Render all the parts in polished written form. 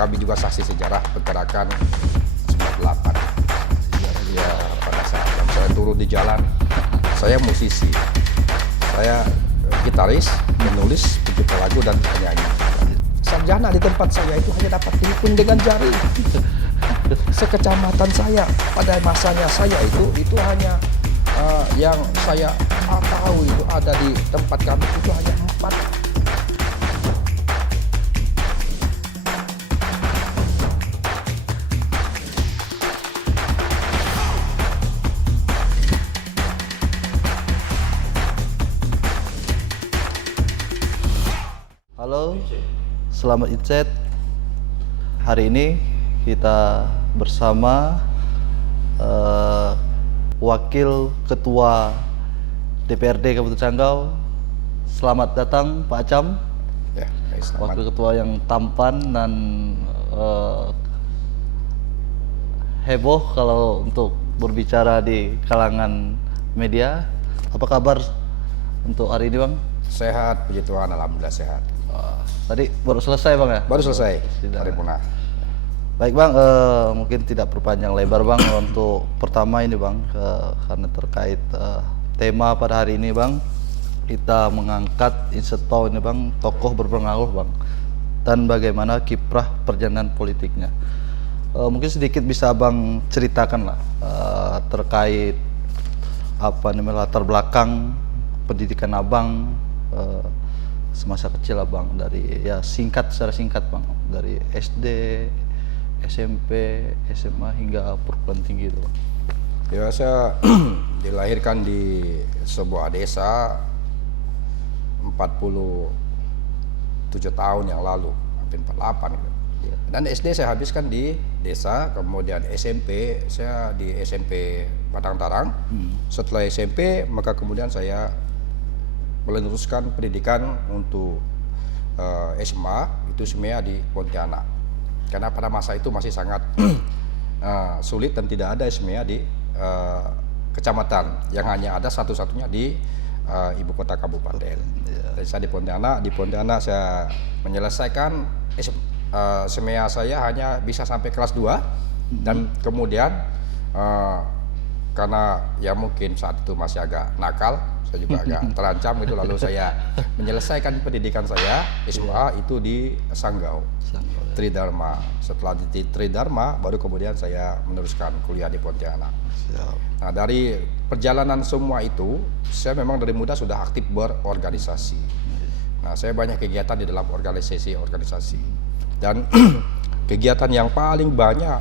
kami juga saksi sejarah pergerakan 98. Ya, pada saat saya turun di jalan, saya musisi, saya gitaris, penulis, pencipta lagu dan penyanyi. Sarjana di tempat saya itu hanya dapat dihitung dengan jari. Sekecamatan saya pada masanya saya itu hanya yang saya tahu itu ada di tempat kami itu hanya 4. Halo, selamat Idset. Hari ini kita bersama Wakil Ketua DPRD Kabupaten Sanggau. Selamat datang Pak Acam. Ya, selamat. Wakil Ketua yang tampan dan heboh kalau untuk berbicara di kalangan media. Apa kabar untuk hari ini, Bang? Sehat, puji Tuhan, alhamdulillah sehat. Tadi baru selesai, Bang, ya? Baru selesai Tidak. paripurna. Baik, Bang, mungkin tidak perpanjang lebar, Bang. Untuk pertama ini, Bang, karena terkait tema pada hari ini, Bang, kita mengangkat Insetau ini, Bang, tokoh berpengaruh, Bang, dan bagaimana kiprah perjalanan politiknya. Mungkin sedikit bisa Abang ceritakan lah terkait apa namanya latar belakang pendidikan Abang semasa kecil Abang, dari secara singkat, Bang, dari SD, SMP, SMA hingga perguruan tinggi itu, Bang. Ya, saya dilahirkan di sebuah desa 47 tahun yang lalu, hampir 48 gitu. Ya. Dan SD saya habiskan di desa, kemudian SMP saya di SMP Padang Tarang. Setelah SMP maka kemudian saya meneruskan pendidikan untuk SMA itu semuanya di Pontianak. Karena pada masa itu masih sangat sulit dan tidak ada SMA di kecamatan, yang hanya ada satu-satunya di ibu kota kabupaten. Jadi saya di Pontianak saya menyelesaikan SMA saya hanya bisa sampai kelas 2 dan kemudian karena ya mungkin saat itu masih agak nakal, saya juga agak terancam itu, lalu saya menyelesaikan pendidikan saya SMA itu di Sanggau. Tridharma. Setelah di Tridharma baru kemudian saya meneruskan kuliah di Pontianak. Nah, dari perjalanan semua itu saya memang dari muda sudah aktif berorganisasi. Nah, saya banyak kegiatan di dalam organisasi dan kegiatan yang paling banyak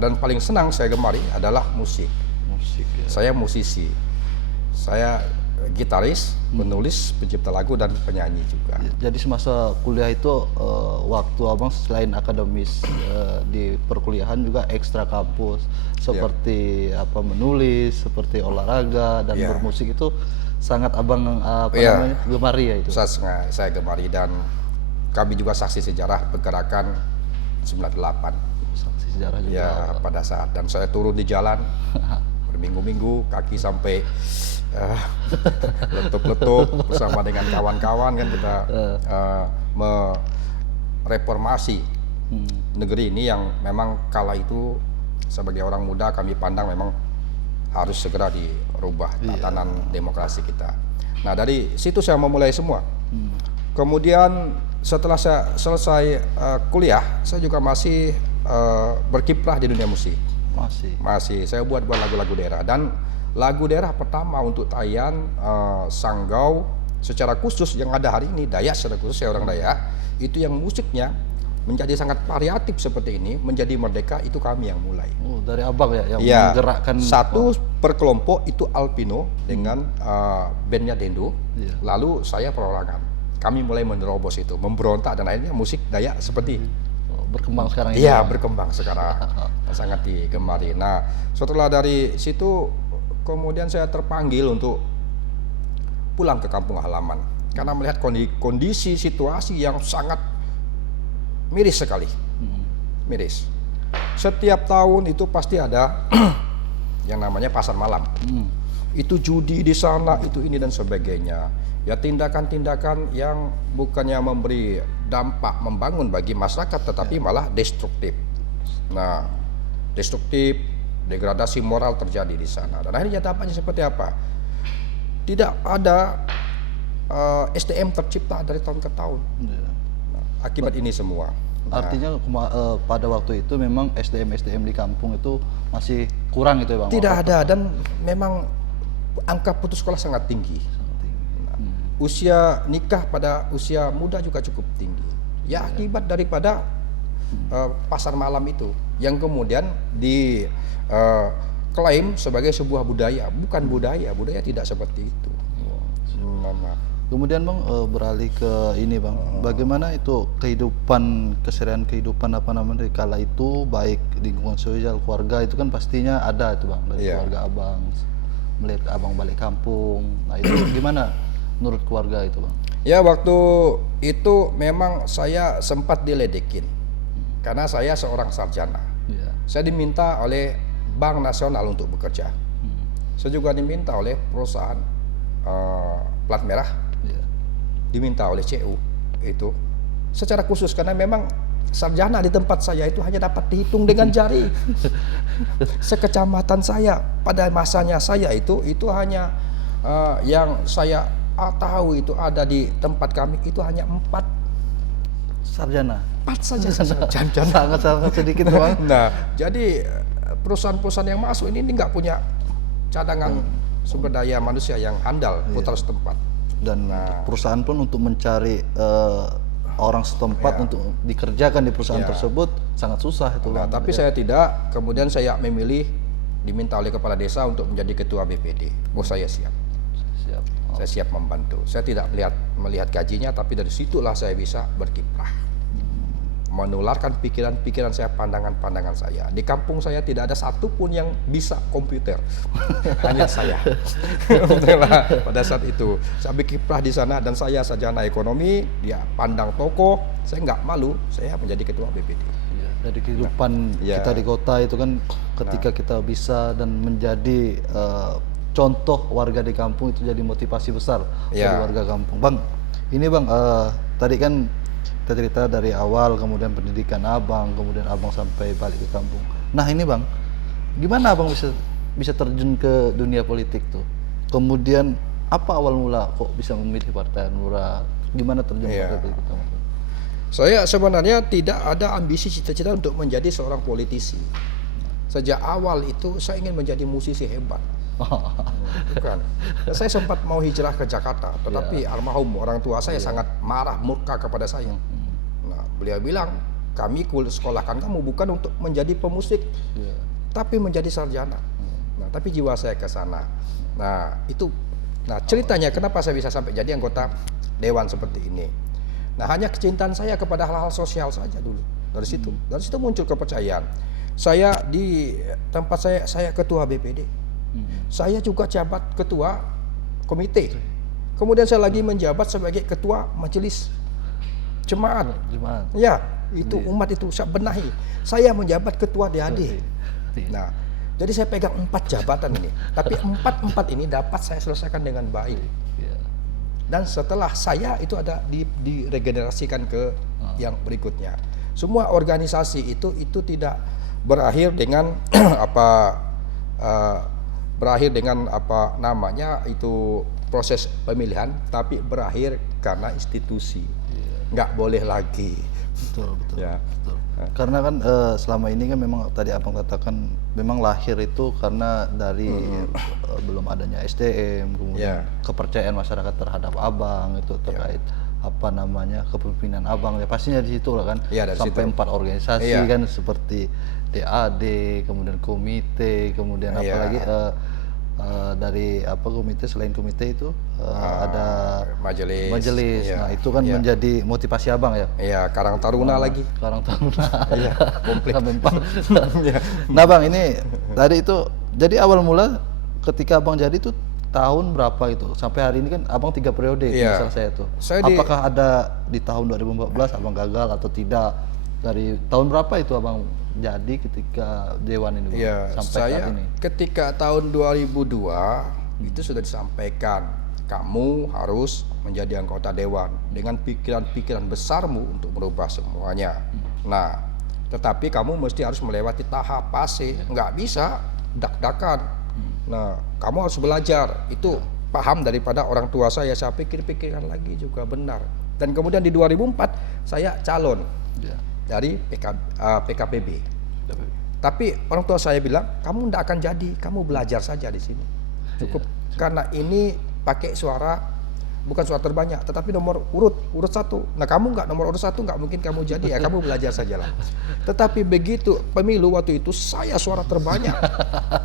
dan paling senang saya gemari adalah musik. Ya. Saya musisi, saya gitaris, penulis, pencipta lagu dan penyanyi juga. Jadi semasa kuliah itu waktu Abang selain akademis di perkuliahan juga ekstra kampus seperti menulis, seperti olahraga dan bermusik itu sangat Abang namanya gemari ya itu. Saya gemari dan kami juga saksi sejarah pergerakan 98. Saksi sejarah juga. Ya, pada saat dan saya turun di jalan berminggu-minggu, kaki sampai letup-letup bersama dengan kawan-kawan kan kita mereformasi negeri ini yang memang kala itu sebagai orang muda kami pandang memang harus segera dirubah tatanan demokrasi kita. Nah, dari situ saya memulai semua. Kemudian setelah saya selesai kuliah, saya juga masih berkiprah di dunia musik. Masih saya buat lagu-lagu daerah, dan lagu daerah pertama untuk Tayan Sanggau secara khusus yang ada hari ini, Dayak secara khusus, saya orang Dayak, itu yang musiknya menjadi sangat variatif seperti ini, menjadi merdeka, itu kami yang mulai. Oh, dari Abang ya yang menggerakkan satu per kelompok itu Alpino dengan bandnya Dendo, lalu saya perorangan. Kami mulai menerobos itu, memberontak, dan akhirnya musik Dayak seperti berkembang sekarang ini. Iya, berkembang sekarang. Sangat digemari. Nah, setelah dari situ kemudian saya terpanggil untuk pulang ke kampung halaman karena melihat kondisi situasi yang sangat miris sekali. Miris. Setiap tahun itu pasti ada yang namanya pasar malam. Itu judi di sana, itu ini dan sebagainya. Ya, tindakan-tindakan yang bukannya memberi dampak membangun bagi masyarakat, tetapi malah destruktif. Nah, destruktif, degradasi moral terjadi di sana. Dan akhirnya dampaknya seperti apa? Tidak ada SDM tercipta dari tahun ke tahun. Nah, akibat ini semua. Artinya pada waktu itu memang SDM di kampung itu masih kurang itu ya Bang? Tidak ada, dan memang angka putus sekolah sangat tinggi. Usia nikah pada usia muda juga cukup tinggi. Ya akibat daripada pasar malam itu yang kemudian diklaim sebagai sebuah budaya. Bukan budaya tidak seperti itu. Kemudian Bang beralih ke ini Bang, bagaimana itu keseharian kehidupan apa namanya kala itu, baik lingkungan sosial keluarga itu kan pastinya ada itu Bang, dari keluarga Abang, melihat Abang balik kampung. Nah itu gimana menurut keluarga itu Bang? Ya, waktu itu memang saya sempat diledekin karena saya seorang sarjana. Saya diminta oleh Bank Nasional untuk bekerja. Saya juga diminta oleh perusahaan plat merah, diminta oleh CU itu secara khusus karena memang sarjana di tempat saya itu hanya dapat dihitung dengan jari. Sekecamatan saya pada masanya saya itu hanya yang saya tahu itu ada di tempat kami itu hanya 4 sarjana. 4 saja sarjana. Sangat sedikit Bang. Nah, jadi perusahaan-perusahaan yang masuk ini nggak punya cadangan sumber daya manusia yang handal putra setempat. Dan perusahaan pun untuk mencari orang setempat untuk dikerjakan di perusahaan tersebut sangat susah itu Bang. Tapi saya tidak, kemudian saya memilih diminta oleh kepala desa untuk menjadi ketua BPD. Saya siap. Saya siap membantu. Saya tidak melihat gajinya, tapi dari situlah saya bisa berkiprah, menularkan pikiran-pikiran saya, pandangan-pandangan saya. Di kampung saya tidak ada satupun yang bisa komputer, hanya saya. Pada saat itu saya berkiprah di sana, dan saya sarjana ekonomi, dia pandang tokoh, saya nggak malu, saya menjadi ketua BPD. Dari kehidupan kita di kota itu kan, ketika kita bisa dan menjadi contoh warga di kampung, itu jadi motivasi besar bagi warga kampung. Bang, ini Bang, tadi kan kita cerita dari awal, kemudian pendidikan Abang, kemudian Abang sampai balik ke kampung. Nah ini Bang, gimana Abang bisa terjun ke dunia politik tuh? Kemudian apa awal mula kok bisa memilih Partai Hanura? Gimana terjun ke politik kampung? Saya sebenarnya tidak ada ambisi cita-cita untuk menjadi seorang politisi. Sejak awal itu saya ingin menjadi musisi hebat. Bukan. Saya sempat mau hijrah ke Jakarta, tetapi almarhum orang tua saya sangat marah, murka kepada saya. Nah, beliau bilang, kami sekolahkan kamu bukan untuk menjadi pemusik, tapi menjadi sarjana. Nah, tapi jiwa saya ke sana. Nah, itu. Nah, ceritanya kenapa saya bisa sampai jadi anggota dewan seperti ini. Nah, hanya kecintaan saya kepada hal-hal sosial saja dulu. Dari situ muncul kepercayaan. Saya di tempat saya ketua BPD. Saya juga jabat ketua komite. Kemudian saya lagi menjabat sebagai ketua majelis jemaat. Ya, itu umat itu saya benahi. Saya menjabat ketua DAD. Nah, jadi saya pegang 4 jabatan ini. Tapi 4 ini dapat saya selesaikan dengan baik. Dan setelah saya itu ada diregenerasikan ke yang berikutnya. Semua organisasi itu tidak berakhir dengan berakhir dengan itu proses pemilihan, tapi berakhir karena institusi. Nggak boleh lagi. Betul. Karena kan selama ini kan memang tadi Abang katakan memang lahir itu karena dari belum adanya SDM, kemudian kepercayaan masyarakat terhadap Abang itu terkait kepemimpinan Abang ya, pastinya di situ lah kan, sampai 4 organisasi kan, seperti DAD, kemudian komite, kemudian apalagi dari komite, selain komite itu ada majelis. Nah itu kan menjadi motivasi Abang ya. Iya, Karang Taruna lagi. Karang Taruna. Iya, komplit. Nah Bang, ini tadi itu jadi awal mula ketika Abang jadi itu tahun berapa itu? Sampai hari ini kan Abang 3 periode misal saya tuh. Apakah ada di tahun 2014 Abang gagal atau tidak? Dari tahun berapa itu Abang jadi ketika Dewan ini sampai saat ini? Ketika tahun 2002 itu sudah disampaikan kamu harus menjadi anggota dewan dengan pikiran-pikiran besarmu untuk merubah semuanya. Nah, tetapi kamu mesti harus melewati tahap fase, nggak bisa dak-dakan. Nah, kamu harus belajar. Itu paham daripada orang tua saya pikir-pikirkan lagi juga benar. Dan kemudian di 2004 saya calon dari PKPB. Tapi orang tua saya bilang, kamu tidak akan jadi, kamu belajar saja di sini. Cukup, karena ini pakai suara, bukan suara terbanyak, tetapi nomor urut 1. Nah, kamu nggak nomor urut 1, nggak mungkin kamu jadi, ya kamu belajar sajalah. Tetapi begitu pemilu waktu itu, saya suara terbanyak.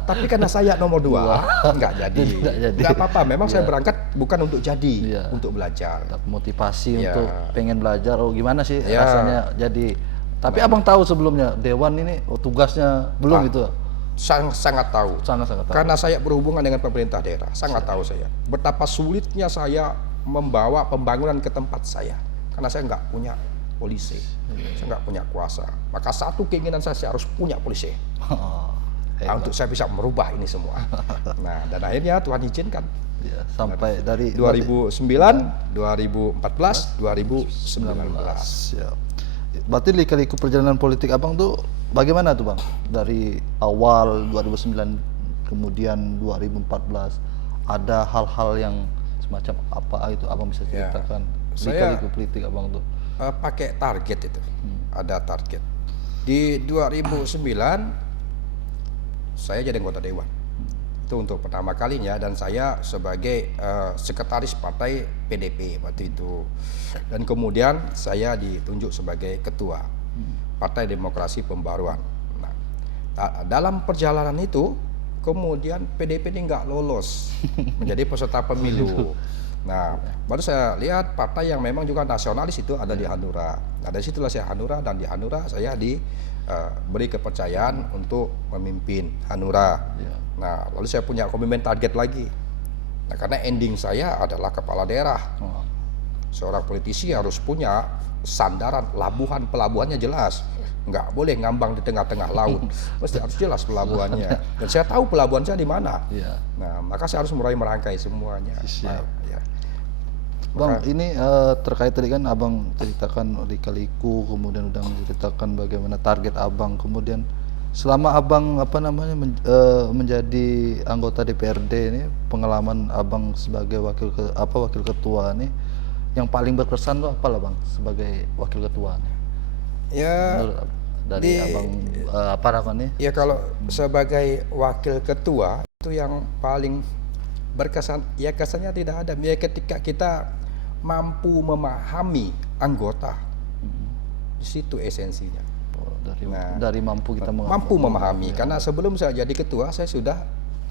Tapi karena saya nomor 2, nggak jadi. Nggak apa-apa, memang saya berangkat bukan untuk jadi, untuk belajar. Motivasi untuk pengen belajar, gimana sih rasanya jadi. Tapi abang tahu sebelumnya dewan ini tugasnya belum itu? Sangat tahu. Sangat tahu. Karena saya berhubungan dengan pemerintah daerah, sangat tahu saya. Betapa sulitnya saya membawa pembangunan ke tempat saya. Karena saya nggak punya polisi, saya nggak punya kuasa. Maka satu keinginan saya harus punya polisi. Untuk saya bisa merubah ini semua. Nah, dan akhirnya Tuhan izinkan. Ya, sampai dari 2009, 2014, 2019. Ya. Berarti lika-liku perjalanan politik abang tuh bagaimana tuh bang? Dari awal 2009 kemudian 2014 ada hal-hal yang semacam apa itu abang bisa ceritakan? Lika-liku politik abang tuh pakai target itu. Ada target. Di 2009 saya jadi anggota dewan. Itu untuk pertama kalinya, dan saya sebagai sekretaris partai PDP waktu itu. Dan kemudian saya ditunjuk sebagai ketua Partai Demokrasi Pembaruan. Nah, dalam perjalanan itu kemudian PDP ini nggak lolos menjadi peserta pemilu. Nah, baru saya lihat partai yang memang juga nasionalis itu ada di Hanura. Nah, dari situlah saya Hanura, dan di Hanura saya diberi kepercayaan untuk memimpin Hanura. Nah, lalu saya punya komitmen target lagi. Nah, karena ending saya adalah kepala daerah. Seorang politisi harus punya sandaran, pelabuhannya jelas. Nggak boleh ngambang di tengah-tengah laut. Mesti harus jelas pelabuhannya. Dan saya tahu pelabuhan saya di mana. Nah, maka saya harus mulai merangkai semuanya. Bang, ini terkait tadi kan abang ceritakan lika-liku, kemudian udah menceritakan bagaimana target abang, kemudian selama abang menjadi anggota DPRD ini, pengalaman abang sebagai wakil ketua nih, yang paling berkesan tuh apa lah bang sebagai wakil ketua nih? Ya, dari abang apa namanya? Ya, kalau sebagai wakil ketua itu yang paling berkesan, ya kesannya tidak ada. Ya, ketika kita mampu memahami anggota, di situ esensinya. Dari mampu kita memahami. Karena sebelum saya jadi ketua, saya sudah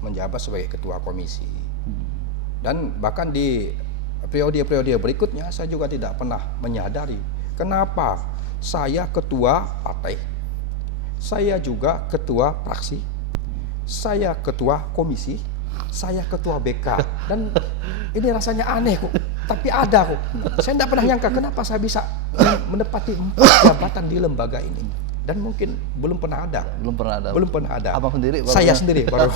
menjabat sebagai ketua komisi. Dan bahkan di periode-periode berikutnya saya juga tidak pernah menyadari kenapa saya ketua partai, saya juga ketua fraksi, saya ketua komisi, saya ketua BK, dan ini rasanya aneh kok, tapi ada kok. Saya tidak pernah nyangka kenapa saya bisa menepati 4 jabatan di lembaga ini. Dan mungkin belum pernah ada. Abang sendiri? Saya sendiri baru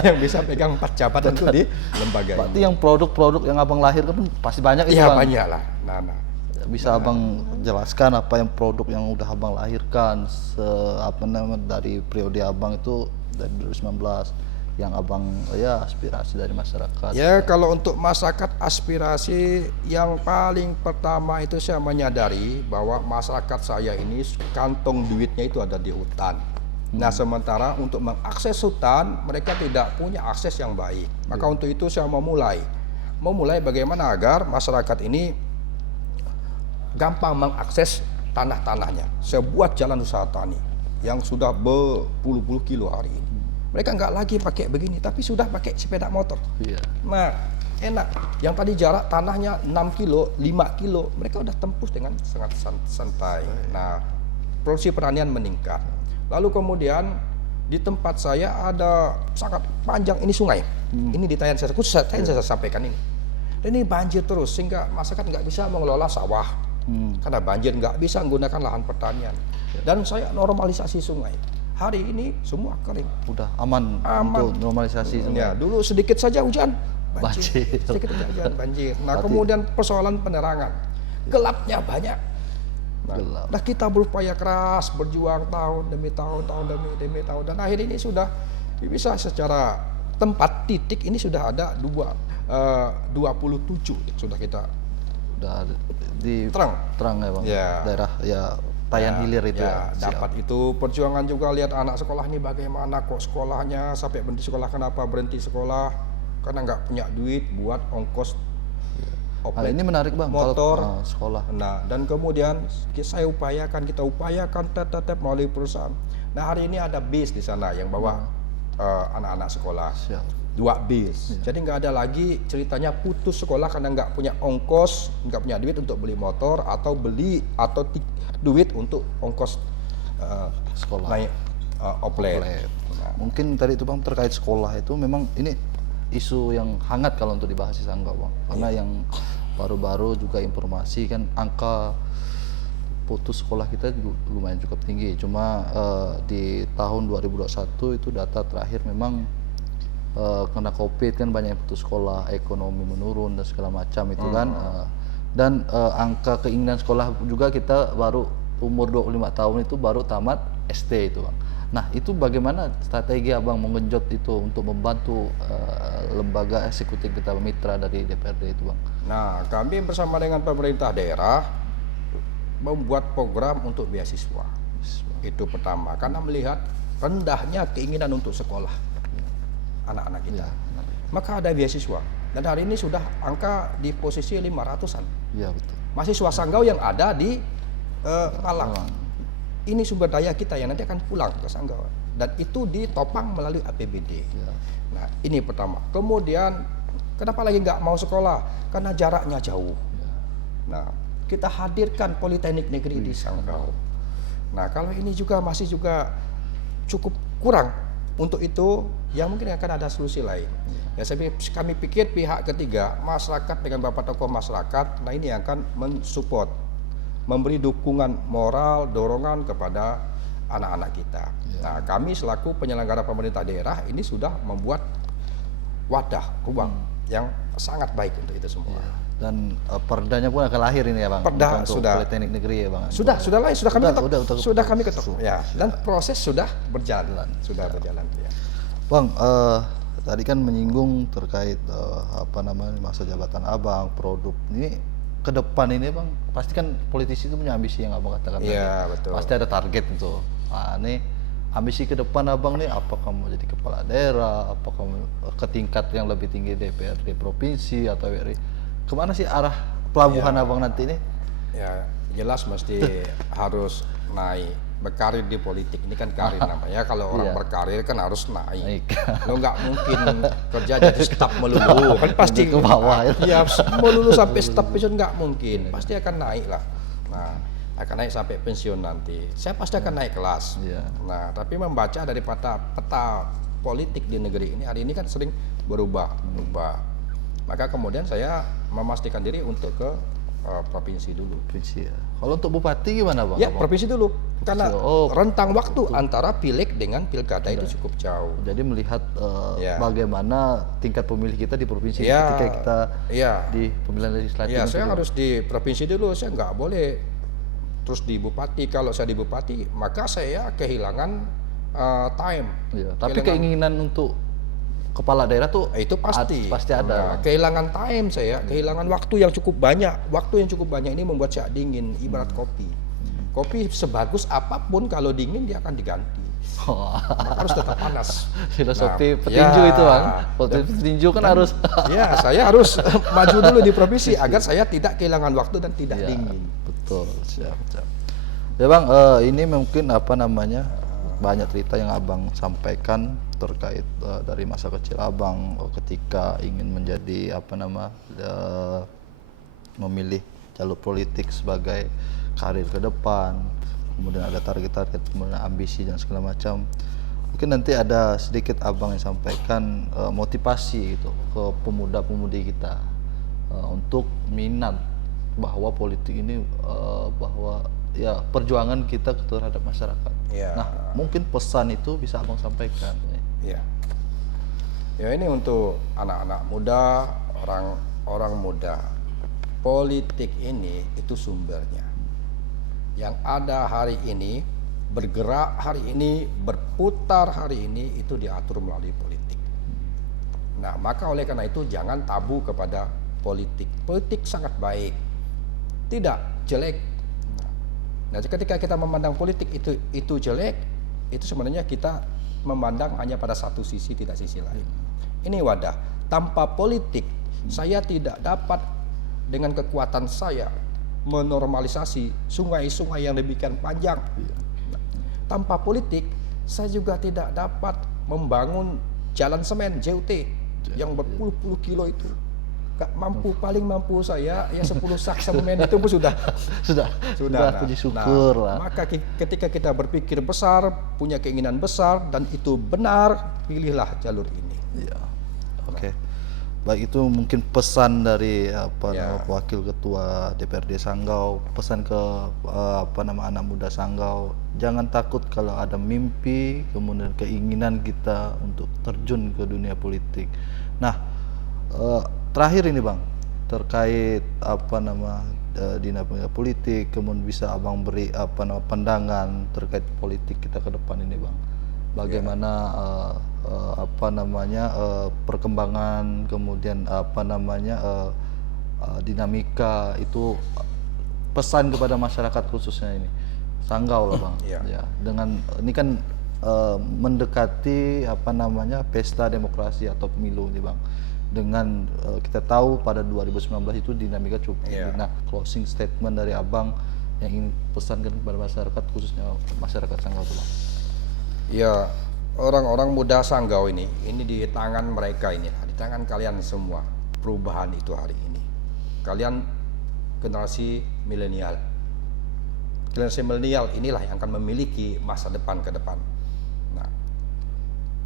yang bisa pegang 4 jabatan itu di lembaga ini. Berarti yang produk-produk yang abang lahirkan pasti banyak itu bang? Iya, banyak lah. Bisa abang jelaskan apa yang produk yang udah abang lahirkan dari periode abang itu dari 2019 yang abang aspirasi dari masyarakat? Ya, kalau untuk masyarakat, aspirasi yang paling pertama itu saya menyadari bahwa masyarakat saya ini kantong duitnya itu ada di hutan. Nah, sementara untuk mengakses hutan mereka tidak punya akses yang baik. Maka untuk itu saya memulai bagaimana agar masyarakat ini gampang mengakses tanah-tanahnya. Saya buat jalan usaha tani yang sudah berpuluh-puluh kilo hari ini. Mereka nggak lagi pakai begini, tapi sudah pakai sepeda motor. Nah, enak. Yang tadi jarak tanahnya 6 kilo, 5 kilo, mereka udah tembus dengan sangat santai. Nah, produksi pertanian meningkat. Lalu kemudian di tempat saya ada sangat panjang ini sungai. Ini di Tayan saya sampaikan ini. Dan ini banjir terus sehingga masyarakat nggak bisa mengelola sawah. Karena banjir nggak bisa menggunakan lahan pertanian. Dan saya normalisasi sungai. Hari ini semua kering. Udah aman. Untuk normalisasi sungai. Ya, dulu sedikit saja hujan Banjir. Sedikit kejadian banjir. Nah, kemudian persoalan penerangan, gelapnya banyak. Gelap. Nah, kita berupaya keras, berjuang tahun demi tahun demi tahun, dan akhir ini sudah bisa secara tempat titik ini sudah ada 27 sudah kita Udah di terang ya bang. Ya. Daerah ya Tayan Hilir itu ya, Siap. dapat itu perjuangan juga. Lihat anak sekolah ini bagaimana kok sekolahnya sampai berhenti sekolah. Kenapa berhenti sekolah? Karena nggak punya duit buat ongkos Nah, ini menarik bang, motor, kalau sekolah. Nah, dan kemudian kita upayakan tetap melalui perusahaan. Nah, hari ini ada bis di sana yang bawa anak-anak sekolah. Siap. 2 bis. Jadi nggak ada lagi ceritanya putus sekolah karena nggak punya ongkos, nggak punya duit untuk beli motor atau duit untuk ongkos Sekolah. naik oplet. Nah, Mungkin tadi itu bang terkait sekolah itu memang ini isu yang hangat kalau untuk dibahas di Sanggau bang. Karena yang baru-baru juga informasi kan angka putus sekolah kita lumayan cukup tinggi. Cuma di tahun 2021 itu data terakhir memang kena COVID kan banyak yang putus sekolah, ekonomi menurun dan segala macam itu kan. Dan angka keinginan sekolah juga kita baru umur 25 tahun itu baru tamat SD itu bang. Nah itu bagaimana strategi abang menggenjot itu untuk membantu lembaga eksekutif kita mitra dari DPRD itu bang? Nah, kami bersama dengan pemerintah daerah membuat program untuk beasiswa. Itu pertama, karena melihat rendahnya keinginan untuk sekolah anak-anak kita. Maka ada beasiswa. Dan hari ini sudah angka di posisi 500-an. Iya betul. Mahasiswa Sanggau yang ada di Malang. Ini sumber daya kita yang nanti akan pulang ke Sanggau. Dan itu ditopang melalui APBD. Nah, ini pertama. Kemudian, kenapa lagi nggak mau sekolah? Karena jaraknya jauh. Nah, kita hadirkan Politeknik Negeri di Sanggau. Nah, kalau ini juga masih juga cukup kurang. Untuk itu, ya mungkin akan ada solusi lain. Ya, kami pikir pihak ketiga, masyarakat dengan Bapak tokoh masyarakat, nah ini akan mensupport, memberi dukungan moral, dorongan kepada anak-anak kita. Nah, kami selaku penyelenggara pemerintah daerah ini sudah membuat wadah, ruang yang sangat baik untuk itu semua. Dan perdanya pun akan lahir ini ya bang. Perda untuk sudah. Politeknik Negeri ya bang. Sudah lahir, sudah kami ketok. Sudah Kami ketok. Ya, dan proses sudah berjalan, ya. Bang, tadi kan menyinggung terkait masa jabatan abang, produk ini ke depan ini bang, pasti kan politisi itu punya ambisi yang abang katakan tadi. Iya, betul. Pasti ada target itu. Nah, ini ambisi ke depan abang nih, apakah mau jadi kepala daerah, apakah ke tingkat yang lebih tinggi DPRD provinsi atau RI? Kemana sih arah pelabuhan abang nanti ini? Ya, jelas mesti harus naik. Berkarir di politik ini kan karir namanya. Kalau orang berkarir kan harus naik. Lo nggak mungkin kerja jadi staf melulu. Kan pasti ke bawah. Ya, melulu sampai staf pensiun nggak mungkin. Pasti akan naik lah. Nah, akan naik sampai pensiun nanti. Saya pasti akan naik kelas. Nah, tapi membaca dari peta politik di negeri ini hari ini kan sering berubah. Maka kemudian saya memastikan diri untuk ke provinsi dulu. Provinsi ya. Kalau untuk bupati gimana bang? Ya, provinsi dulu. Karena rentang waktu antara pileg dengan pilkada itu cukup jauh. Jadi melihat bagaimana tingkat pemilih kita di provinsi Ya, ketika kita ya. di pemilihan legislatif. Ya, saya harus di provinsi dulu. Saya nggak boleh terus di bupati. Kalau saya di bupati, maka saya kehilangan time. Ya, tapi keinginan untuk kepala daerah tuh itu pasti ada. Nah, kehilangan time saya, kehilangan waktu yang cukup banyak. Waktu yang cukup banyak ini membuat saya dingin, ibarat kopi. Kopi sebagus apapun kalau dingin dia akan diganti. Maka harus tetap panas. Filosofi petinju itu bang. Petinju kan harus. Ya, saya harus maju dulu di provinsi agar saya tidak kehilangan waktu dan tidak dingin. Betul, siap. Ya bang, ini mungkin banyak cerita yang abang sampaikan terkait dari masa kecil abang ketika ingin menjadi memilih jalur politik sebagai karir ke depan, kemudian ada target-target, kemudian ambisi dan segala macam. Mungkin nanti ada sedikit abang yang sampaikan motivasi gitu ke pemuda-pemudi kita untuk minat bahwa politik ini bahwa ya perjuangan kita terhadap masyarakat. Nah, mungkin pesan itu bisa abang sampaikan. Ya. Ya ini untuk anak-anak muda, orang muda. Politik ini itu sumbernya. Yang ada hari ini, bergerak hari ini, berputar hari ini itu diatur melalui politik. Nah, maka oleh karena itu jangan tabu kepada politik. Politik sangat baik, tidak jelek. Nah, ketika kita memandang politik itu jelek, itu sebenarnya kita memandang hanya pada satu sisi, tidak sisi lain. Ini wadah. Tanpa politik, saya tidak dapat dengan kekuatan saya menormalisasi sungai-sungai yang demikian panjang. Tanpa politik, saya juga tidak dapat membangun jalan semen JUT yang berpuluh-puluh kilo itu. Gak mampu, paling mampu saya ya 10 sak semen itu pun sudah. Sudah puji syukur lah. Maka ketika kita berpikir besar, punya keinginan besar dan itu benar, pilihlah jalur ini. Iya. Oke. Baik, itu mungkin pesan dari Wakil Ketua DPRD Sanggau, pesan ke anak muda Sanggau, jangan takut kalau ada mimpi, kemudian keinginan kita untuk terjun ke dunia politik. Nah, terakhir ini Bang, terkait dinamika politik, kemudian bisa Abang beri pandangan terkait politik kita ke depan ini Bang. Bagaimana perkembangan, kemudian dinamika itu, pesan kepada masyarakat khususnya ini Sanggau lah Bang. Ya, dengan ini kan mendekati pesta demokrasi atau pemilu nih Bang. Dengan kita tahu pada 2019 itu dinamika cukup tinggi. Nah, closing statement dari Abang yang ingin pesankan kepada masyarakat, khususnya masyarakat Sanggau tuh Bang. Ya, orang-orang muda Sanggau ini di tangan mereka ini, di tangan kalian semua. Perubahan itu hari ini. Kalian generasi milenial. Generasi milenial inilah yang akan memiliki masa depan ke depan. Nah,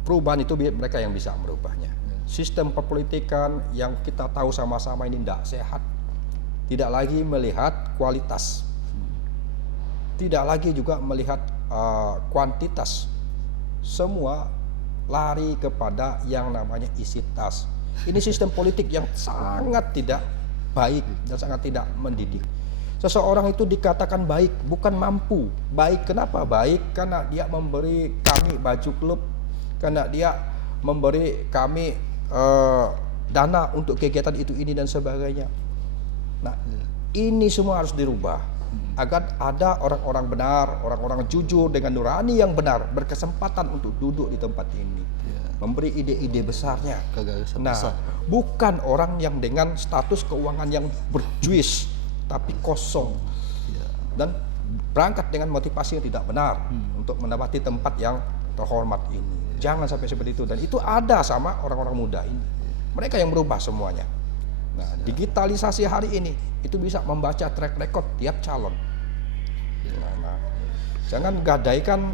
perubahan itu mereka yang bisa merubahnya. Sistem perpolitikan yang kita tahu sama-sama ini tidak sehat. Tidak lagi melihat kualitas. Tidak lagi juga melihat kuantitas. Semua lari kepada yang namanya isi tas. Ini sistem politik yang sangat tidak baik dan sangat tidak mendidik. Seseorang itu dikatakan baik bukan mampu. Baik kenapa? Baik karena dia memberi kami baju klub, karena dia memberi kami dana untuk kegiatan itu ini dan sebagainya. Nah, ini semua harus dirubah agar ada orang-orang benar, orang-orang jujur dengan nurani yang benar berkesempatan untuk duduk di tempat ini, memberi ide-ide besarnya. Nah, bukan orang yang dengan status keuangan yang berjuis tapi kosong dan berangkat dengan motivasi yang tidak benar untuk mendapati tempat yang terhormat ini. Jangan sampai seperti itu, dan itu ada sama orang-orang muda ini. Mereka yang merubah semuanya. Nah, digitalisasi hari ini itu bisa membaca track record tiap calon. Nah, jangan gadaikan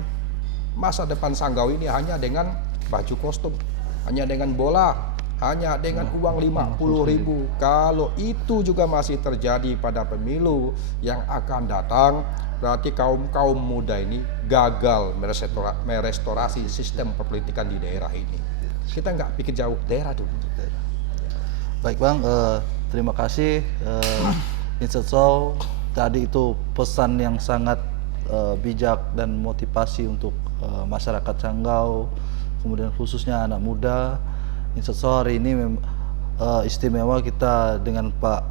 masa depan Sanggau ini hanya dengan baju kostum, hanya dengan bola, hanya dengan uang 50.000. Kalau itu juga masih terjadi pada pemilu yang akan datang, berarti kaum muda ini gagal merestorasi sistem perpolitikan di daerah ini. Kita nggak pikir jauh, daerah dulu. Baik Bang, terima kasih Insetso. Tadi itu pesan yang sangat bijak dan motivasi untuk masyarakat Sanggau, kemudian khususnya anak muda. Insetso hari ini istimewa kita dengan Pak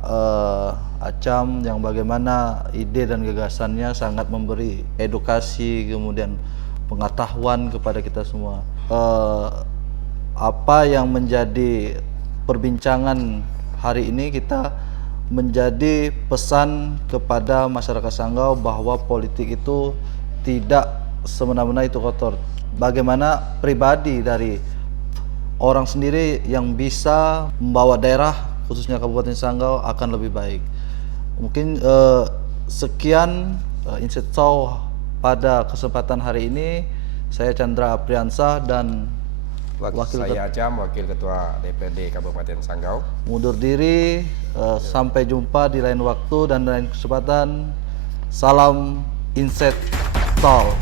Acam yang bagaimana ide dan gagasannya sangat memberi edukasi, kemudian pengetahuan kepada kita semua. Apa yang menjadi perbincangan hari ini, kita menjadi pesan kepada masyarakat Sanggau bahwa politik itu tidak semena-mena itu kotor. Bagaimana pribadi dari orang sendiri yang bisa membawa daerah khususnya Kabupaten Sanggau akan lebih baik. Mungkin sekian Insetso pada kesempatan hari ini. Saya Chandra Apriansah dan Saya Acam, Wakil Ketua DPRD Kabupaten Sanggau, mundur diri. Sampai jumpa di lain waktu dan lain kesempatan. Salam Insetso.